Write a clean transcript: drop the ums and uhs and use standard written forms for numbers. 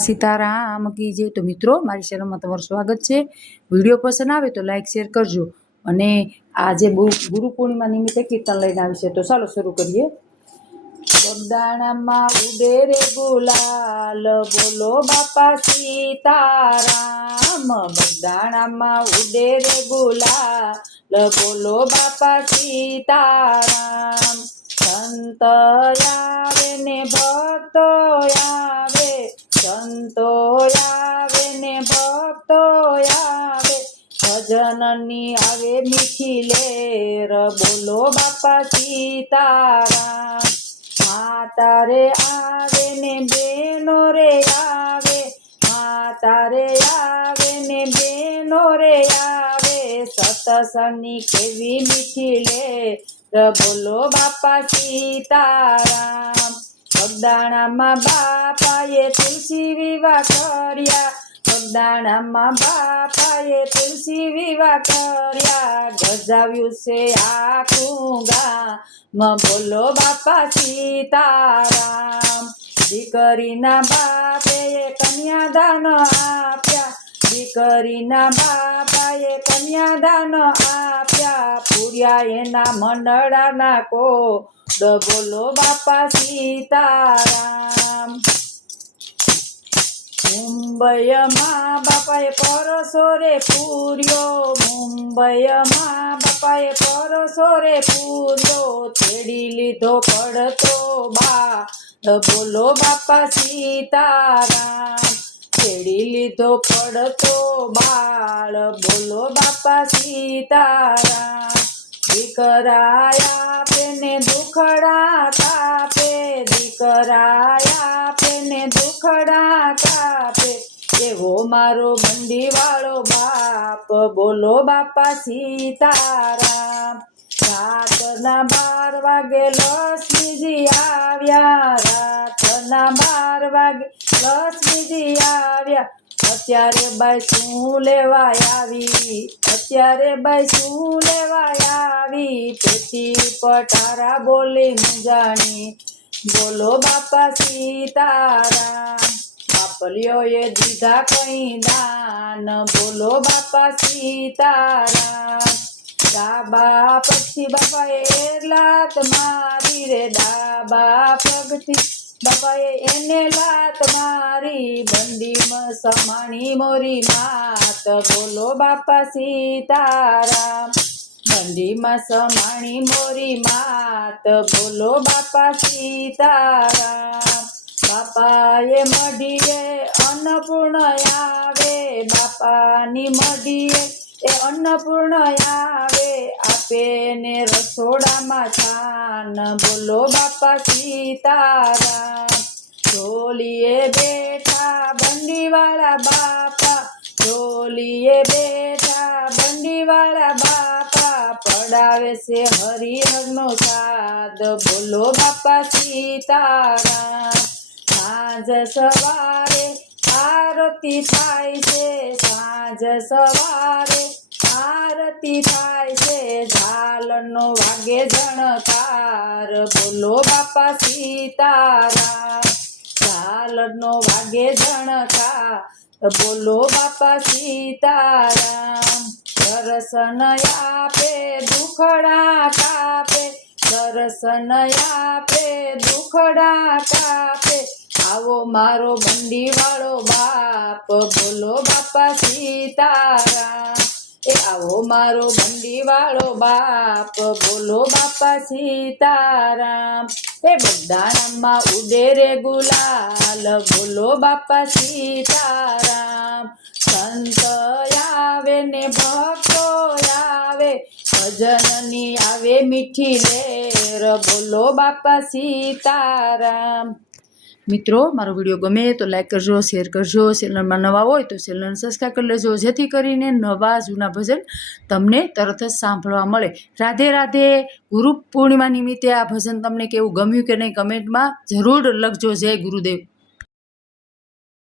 सीताराम की जय। तो मित्रों मारी चैनल में तमारुं स्वागत है। वीडियो पसंद आवे तो लाइक शेर करजो। अने आज गुरु पूर्णिमा निमित्ते कीर्तन लईने आवी छे, तो चालो शुरू करिए। बगदाणामां उडे रे गुलाल, बोलो बापा सीताराम। बगदाणामां उडे रे गुलाल, बोलो बापा सीताराम। संत आवे ने भक्तो आवे, संतो आवे ने भक्तो आवे, भजननी आवे मीठी लेर, बोलो बापा सीताराम। माता रे आवे ने बेनो रे आवे, माता रे आवे ने बेनो रे आवे, सतसंगनी केवी मीठी लेर, बोलो बापा सीताराम। बगदाणामां बापाए तुलसी विवाह कर्या, बगदाणामां बापाए तुलसी विवाह कर्या, गजाव्युं छे आखुं गाम, बोलो बापा सीताराम। दीकरीना बापे कन्यादान आप्या, दीकरीना बापाए कन्यादान आप्या, पूर्या एना मंडळाना कोड, बोलो बापा सीताराम। मुंबईमां बापाए परसो रे पूर्यो, मुंबईमां बापाए परसो रे पूर्यो, तेड़ी लीधो पड़तो बाळ, बोलो बापा सीताराम। तेड़ी लीधो पड़तो बाळ, बोलो बापा सीताराम। दीकराया पेने दुखड़ा तापे, दीकराया पेने दुखड़ा तापे, एवो मारो बंदीवाळो बाप, बोलो बापा सीताराम। रातना 12 वागे लक्ष्मीजी आव्या, रातना 12 वागे लक्ष्मीजी आव्या, अत्यारे बाई शुं लेवाय आवी, अत्यारे बाई शुं लेवाय आवी, पेटी पटारा बोली मुंजाणी, बोलो बापा सीताराम। बापलियोए दीधा कई दान, बोलो बापा सीताराम। डाबा पगथी बापाए लात मारी रे, डाबा पगथी बापाए एने लात मारी, बंदीमां समाणी मोरी मात, बोलो बापा सीताराम। बंदीमां समाणी मोरी मात, बोलो बापा सीताराम। बापाए मढीए अन्नपूर्ण आवे, बापानी मढीए ए अन्नपूर्ण आवे, आपे ने रसोडामां छान, बोलो बापा सीताराम। झोलीए बेठा बंडीवाळा बापा, झोलीए बेठा बंडीवाळा बापा, पडावे से हरिहरनो साद, बोलो बापा सीताराम। सांज सवारे आरती थाय छे, सांज सवारे आरती थाय छे, झालरनो वागे झणकार, बोलो बापा सीताराम। झालरनो वागे झणकार, बोलो बापा सीताराम। दर्शन आपे दुखड़ा कापे, दर्शन आपे दुखड़ा कापे, आवो मारो बंडीवाळो बाप, बोलो बापा सीताराम। ए आवो मारो बंडीवाळो बाप, बोलो बापा सीताराम। ए बगदाणामां उडे रे गुलाल, बोलो बापा सीताराम। संत आवे ने भक्तो आवे, भजननी आवे मीठी लेर, बोलो बापा सीताराम। मित्रों मारो विडियो गमे तो लाइक करजो, शेर करजो। चेनल में नवा होय तो चेनल ने सब्सक्राइब कर लेजो, जेथी करीने नवा जूना भजन तमने तरत ज सांभळवा मळे। राधे राधे। गुरु पूर्णिमा निमित्ते आ भजन तमने केवुं गम्युं के नहीं कमेंट में जरूर लखजो। जय गुरुदेव।